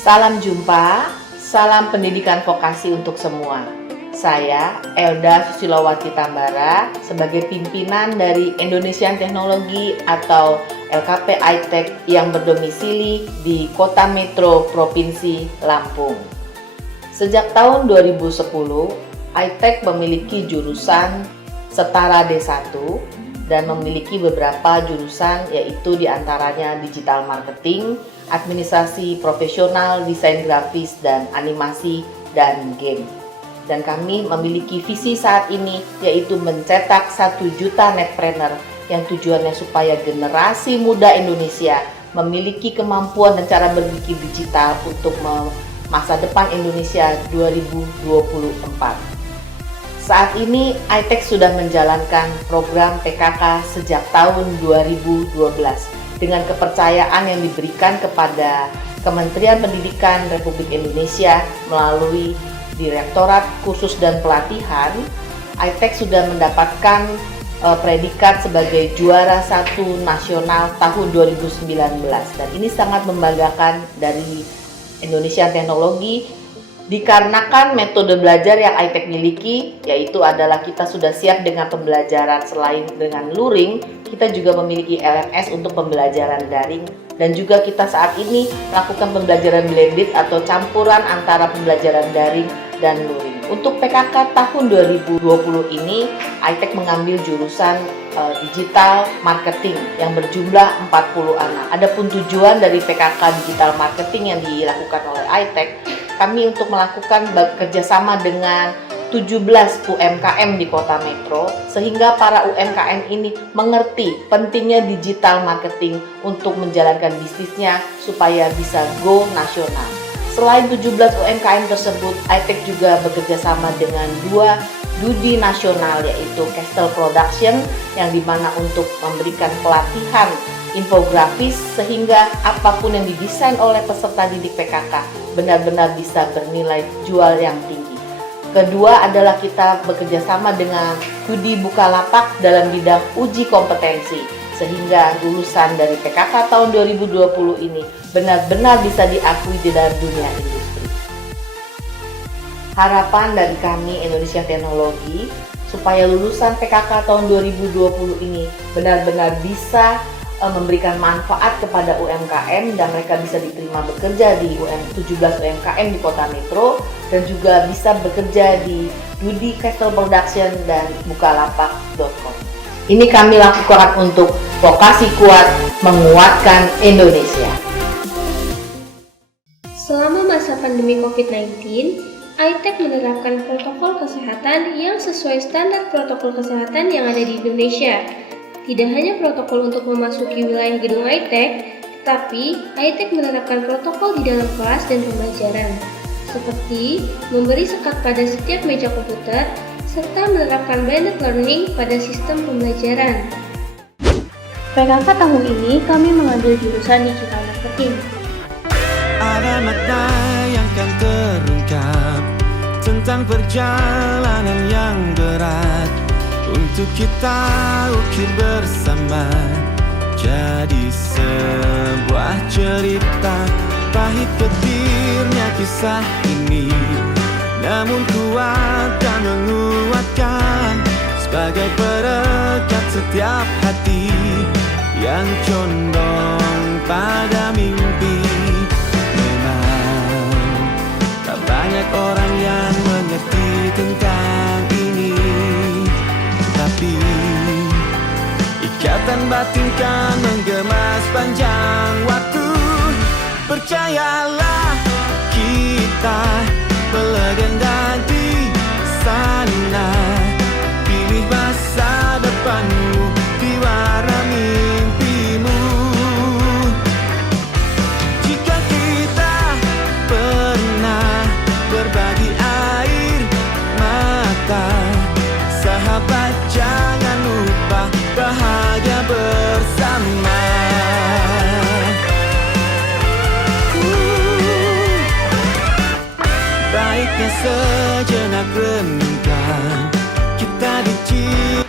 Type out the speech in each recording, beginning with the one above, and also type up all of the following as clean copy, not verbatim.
Salam jumpa, salam pendidikan vokasi untuk semua. Saya Elda Susilowati Tambara sebagai pimpinan dari Indonesian Technology atau LKP I-Tech yang berdomisili di Kota Metro Provinsi Lampung. Sejak tahun 2010, I-Tech memiliki jurusan setara D1 dan memiliki beberapa jurusan, yaitu diantaranya digital marketing, administrasi profesional, desain grafis dan animasi, dan game. Dan kami memiliki visi saat ini, yaitu mencetak 1 juta netpreneur yang tujuannya supaya generasi muda Indonesia memiliki kemampuan dan cara berpikir digital untuk masa depan Indonesia 2024. Saat ini I-Tech sudah menjalankan program PKK sejak tahun 2012 dengan kepercayaan yang diberikan kepada Kementerian Pendidikan Republik Indonesia melalui Direktorat Kursus dan Pelatihan. I-Tech sudah mendapatkan predikat sebagai juara 1 nasional tahun 2019 dan ini sangat membanggakan dari Indonesia Teknologi. Dikarenakan metode belajar yang I-Tech miliki, yaitu adalah kita sudah siap dengan pembelajaran selain dengan luring, kita juga memiliki LMS untuk pembelajaran daring, dan juga kita saat ini melakukan pembelajaran blended atau campuran antara pembelajaran daring dan luring. Untuk PKK tahun 2020 ini, I-Tech mengambil jurusan digital marketing yang berjumlah 40 anak. Adapun tujuan dari PKK digital marketing yang dilakukan oleh I-Tech, kami untuk melakukan kerjasama dengan 17 UMKM di Kota Metro, sehingga para UMKM ini mengerti pentingnya digital marketing untuk menjalankan bisnisnya supaya bisa go nasional. Selain 17 UMKM tersebut, I-Tech juga bekerjasama dengan 2 Dudi nasional, yaitu Castle Production, yang dimana untuk memberikan pelatihan infografis sehingga apapun yang didesain oleh peserta didik PKK benar-benar bisa bernilai jual yang tinggi. Kedua adalah kita bekerjasama dengan Dudi Bukalapak dalam bidang uji kompetensi, sehingga lulusan dari PKK tahun 2020 ini benar-benar bisa diakui di dalam dunia industri. Harapan dari kami Indonesia Teknologi supaya lulusan PKK tahun 2020 ini benar-benar bisa memberikan manfaat kepada UMKM dan mereka bisa diterima bekerja di 17 UMKM di Kota Metro dan juga bisa bekerja di Dudi Castle Production dan bukalapak.com. Ini kami lakukan untuk vokasi kuat menguatkan Indonesia. Selama masa pandemi COVID-19, I-Tech menerapkan protokol kesehatan yang sesuai standar protokol kesehatan yang ada di Indonesia. Tidak hanya protokol untuk memasuki wilayah gedung I-Tech, tetapi I-Tech menerapkan protokol di dalam kelas dan pembelajaran, seperti memberi sekat pada setiap meja komputer, serta menerapkan blended learning pada sistem pembelajaran. PKK tahun ini kami mengambil jurusan digital marketing. Ada makna yang kan terungkap tentang perjalanan yang berat untuk kita ukir bersama, jadi sebuah cerita pahit getirnya kisah ini, namun kuat dan menguatkan sebagai perekat setiap hati yang condong pada mimpi. Memang tak banyak orang yang mengerti tentang ini, tapi ikatan batin kan menggema sepanjang waktu. Percayalah, kita melegenda di sana. Pilih masa depanmu di warna mimpimu. Jika kita pernah berbagi air mata, sahabat jangan lupa bahagia bersama. Baiknya sejenak renungkan, kita diciptakan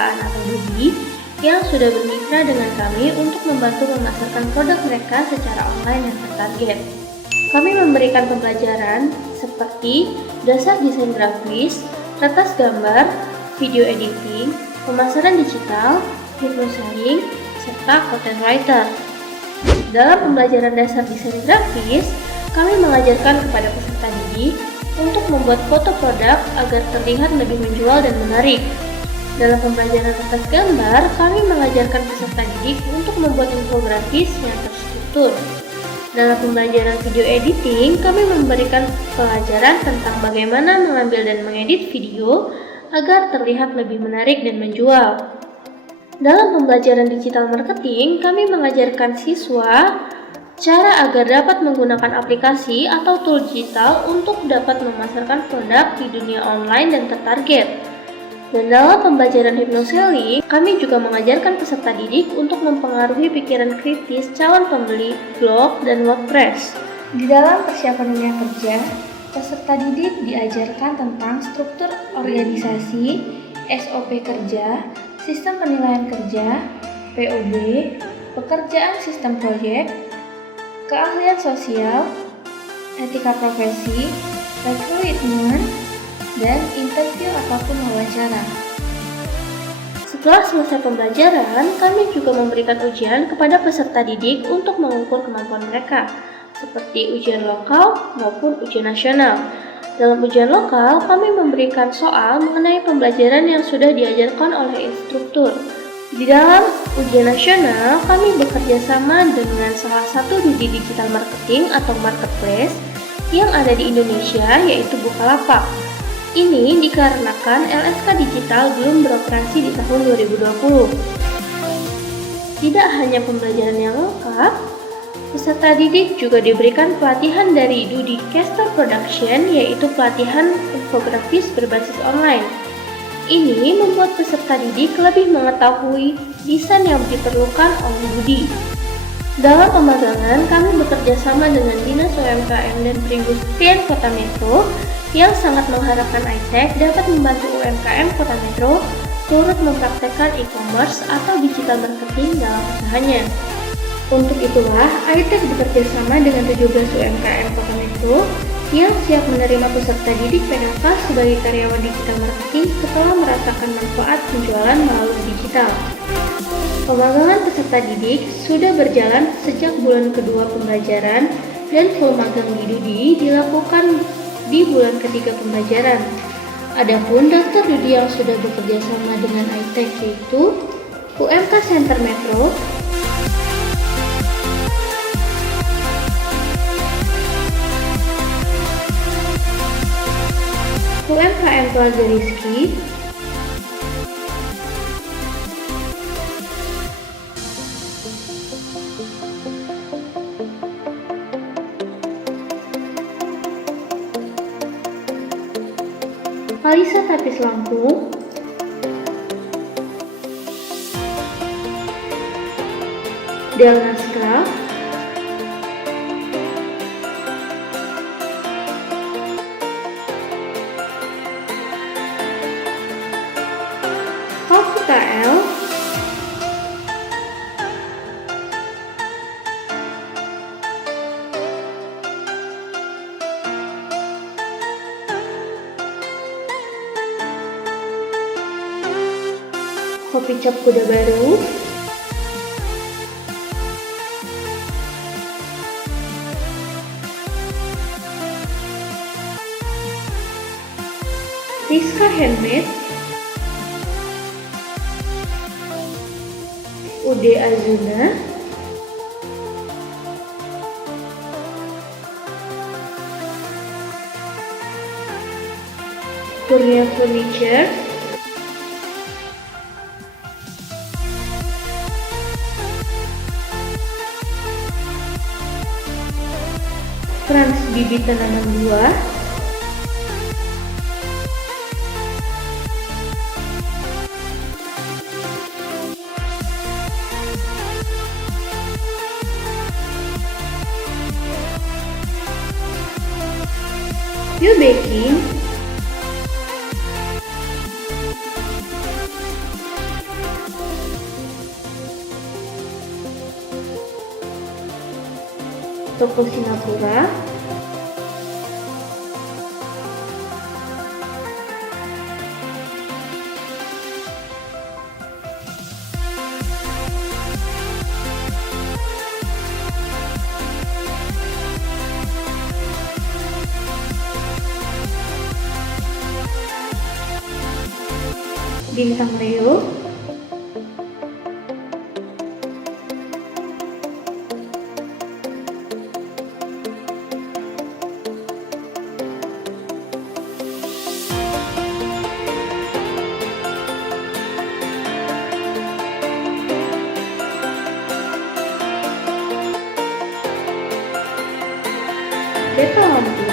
perusahaan atau Dudi yang sudah bermitra dengan kami untuk membantu memasarkan produk mereka secara online dan tertarget. Kami memberikan pembelajaran seperti dasar desain grafis, retas gambar, video editing, pemasaran digital, hypnoselling, serta content writer. Dalam pembelajaran dasar desain grafis, kami mengajarkan kepada peserta didik untuk membuat foto produk agar terlihat lebih menjual dan menarik. Dalam pembelajaran retas gambar, kami mengajarkan peserta didik untuk membuat infografis yang terstruktur. Dalam pembelajaran video editing, kami memberikan pelajaran tentang bagaimana mengambil dan mengedit video agar terlihat lebih menarik dan menjual. Dalam pembelajaran digital marketing, kami mengajarkan siswa cara agar dapat menggunakan aplikasi atau tool digital untuk dapat memasarkan produk di dunia online dan tertarget. Dan dalam pembelajaran hypnoselling, kami juga mengajarkan peserta didik untuk mempengaruhi pikiran kritis calon pembeli blog dan WordPress. Di dalam persiapan dunia kerja, peserta didik diajarkan tentang struktur organisasi, SOP kerja, sistem penilaian kerja, POB, pekerjaan sistem proyek, keahlian sosial, etika profesi, rekrutmen, dan interview ataupun wawancara. Setelah selesai pembelajaran, kami juga memberikan ujian kepada peserta didik untuk mengukur kemampuan mereka, seperti ujian lokal maupun ujian nasional. Dalam ujian lokal, kami memberikan soal mengenai pembelajaran yang sudah diajarkan oleh instruktur. Di dalam ujian nasional, kami bekerja sama dengan salah satu Dudi digital marketing atau marketplace yang ada di Indonesia, yaitu Bukalapak. Ini dikarenakan LSK Digital belum beroperasi di tahun 2020. Tidak hanya pembelajaran yang lengkap, peserta didik juga diberikan pelatihan dari Dudi Caster Production, yaitu pelatihan infografis berbasis online. Ini membuat peserta didik lebih mengetahui desain yang diperlukan oleh Dudi. Dalam pemagangan, kami bekerja sama dengan Dinas UMKM dan Perindustrian Kota Metro yang sangat mengharapkan iTech dapat membantu UMKM Kota Metro turut mempraktekkan e-commerce atau digital marketing dalam usahanya. Untuk itulah, iTech bekerja sama dengan 17 UMKM Kota Metro yang siap menerima peserta didik PNK sebagai karyawan digital marketing setelah merasakan manfaat penjualan melalui digital. Pemagangan peserta didik sudah berjalan sejak bulan kedua pembelajaran dan full magang di Dudi dilakukan di bulan ketiga pembelajaran. Adapun daftar Dudi yang sudah bekerja sama dengan iTech yaitu UMK Center Metro, UMKM Plaza Rizky, Alisa Tapis Lampung, Delnaska, KL, Kopi Cap Kuda Baru, Rizka Handmade, Ude Azuna, Kurnia Furniture, Trans Bibit Tanaman Buah, You Baking, struktur Singapura, Bintang Leo, Beta Lampung.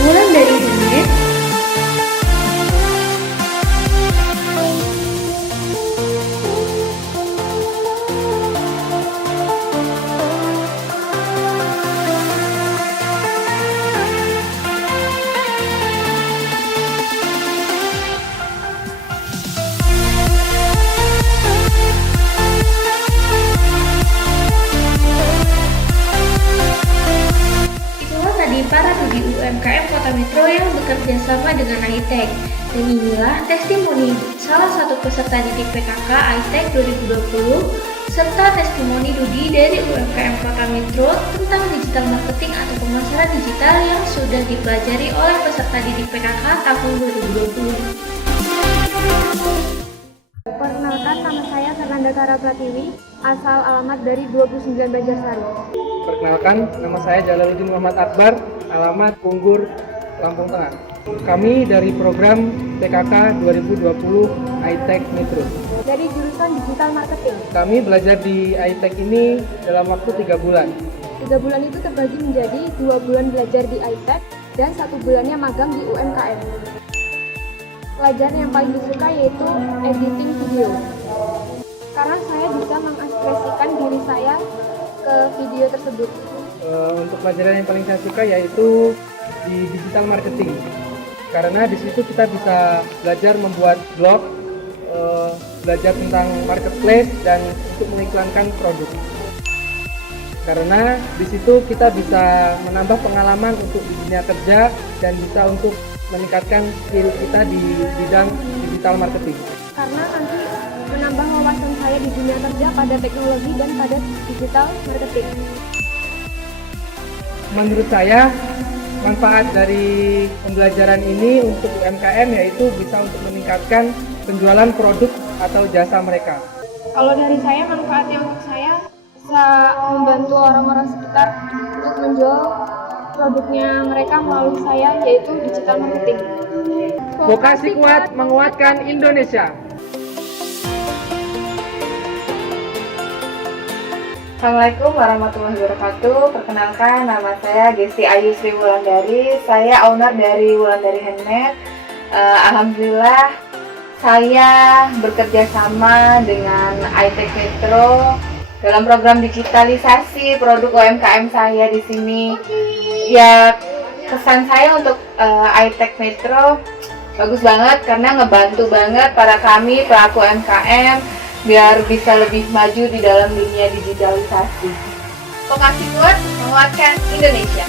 Wulan dari Dunia, itulah tadi para studi UMKM Kota Metro yang bekerja sama dengan ITEK. Dan inilah testimoni salah satu peserta didik PKK ITEK 2020 serta testimoni Dudi dari UMKM Kota Metro tentang digital marketing atau pemasaran digital yang sudah dipelajari oleh peserta didik PKK tahun 2020. Perkenalkan, nama saya Fernanda Kara Pratiwi, asal alamat dari 29 Banjarsari. Perkenalkan, nama saya Jalaluddin Muhammad Akbar, alamat Punggur, Lampung Tengah. Kami dari program PKK 2020 ITEK Metro. Dari jurusan digital marketing. Kami belajar di ITEK ini dalam waktu 3 bulan. 3 bulan itu terbagi menjadi 2 bulan belajar di ITEK dan 1 bulannya magang di UMKM. Pelajaran yang paling disuka yaitu editing video. Karena saya bisa mengekspresikan diri saya ke video tersebut. Untuk pelajaran yang paling saya suka yaitu di digital marketing. Karena di situ kita bisa belajar membuat blog, belajar tentang marketplace dan untuk mengiklankan produk. Karena di situ kita bisa menambah pengalaman untuk di dunia kerja dan bisa untuk meningkatkan skill kita di bidang digital marketing. Karena nanti menambah wawasan saya di dunia kerja pada teknologi dan pada digital marketing. Menurut saya, manfaat dari pembelajaran ini untuk UMKM yaitu bisa untuk meningkatkan penjualan produk atau jasa mereka. Kalau dari saya, manfaatnya untuk saya bisa membantu orang-orang sekitar untuk menjual produknya mereka melalui saya, yaitu digital marketing. Vokasi kuat menguatkan Indonesia. Assalamualaikum warahmatullahi wabarakatuh. Perkenalkan, nama saya Gesti Ayu Sri Wulandari. Saya owner dari Wulandari Handmade. Alhamdulillah, saya bekerja sama dengan ITEK Metro dalam program digitalisasi produk UMKM saya di sini. Ya, kesan saya untuk ITEK Metro bagus banget karena ngebantu banget para kami pelaku UMKM biar bisa lebih maju di dalam dunia digitalisasi. Vokasi kuat menguatkan Indonesia.